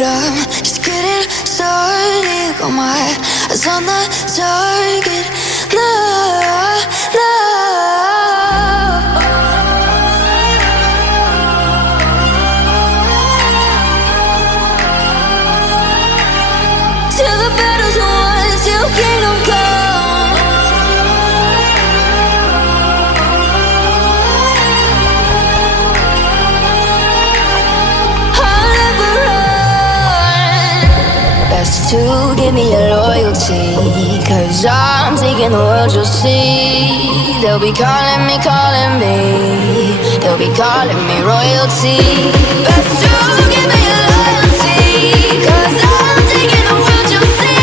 but I'm just getting started. Got my eyes on the target. No, no. Till the battle's won, till kingdom come. I'll never run. Best to give me your loyalty, 'cause I'm taking the world, you'll see. They'll be calling me, they'll be calling me royalty. Best to give me your loyalty, 'cause I'm taking the world, you'll see.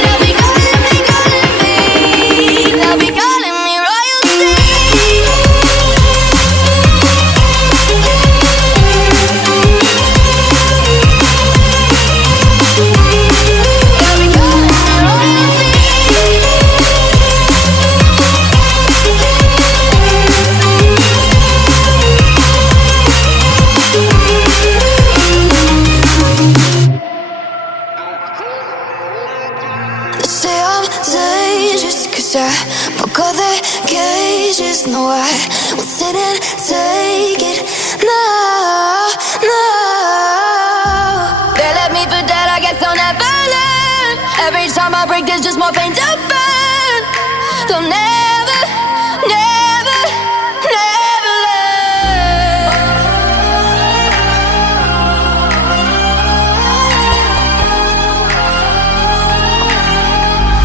They'll be calling me, they'll be calling me royalty. They'll be calling me royalty. They say I'm dangerous 'cause I broke all their cages. No, I won't sit and take it. No, no. They left me for dead, I guess I'll never learn. Every time I break, there's just more pain to burn. They'll never, never, never learn.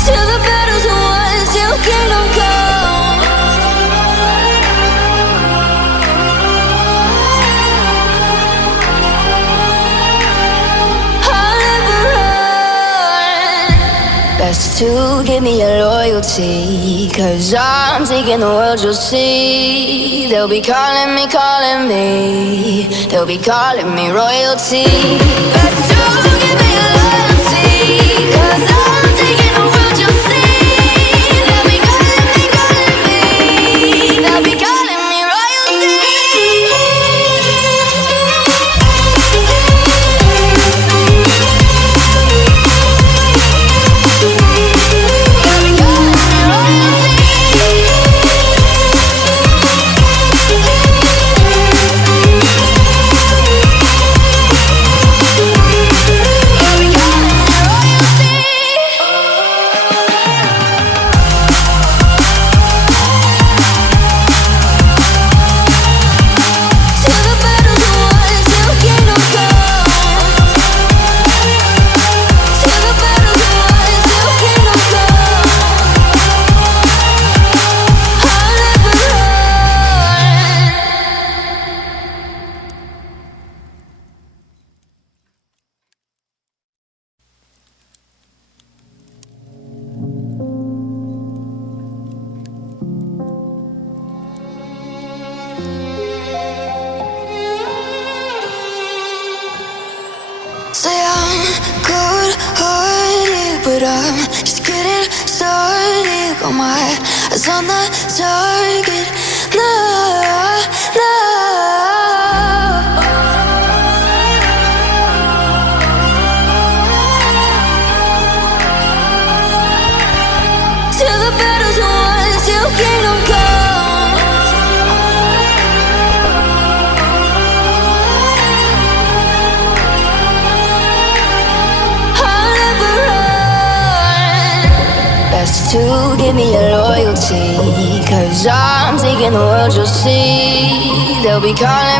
Till the battle's won, till kingdom come. I'll never run. Best to give me your loyalty, 'cause I'm taking the world, you'll see. They'll be calling me, they'll be calling me royalty. Best to give me your loyalty, 'cause I'm taking the world, you'll see. They'll be calling me, they'll be calling me royalty. They'll be calling me royalty. They'll be calling me royalty. Till the battle's won, till kingdom come. Till the battle's won, till kingdom come. I'll never run. Say I'm good-hearted, but I'm just getting started. Got my eyes on the target. No, no. Till the battle's won, till kingdom come. I'll never run. Best to give me your loyalty, 'cause I'm taking the world, you'll see. They'll be calling me.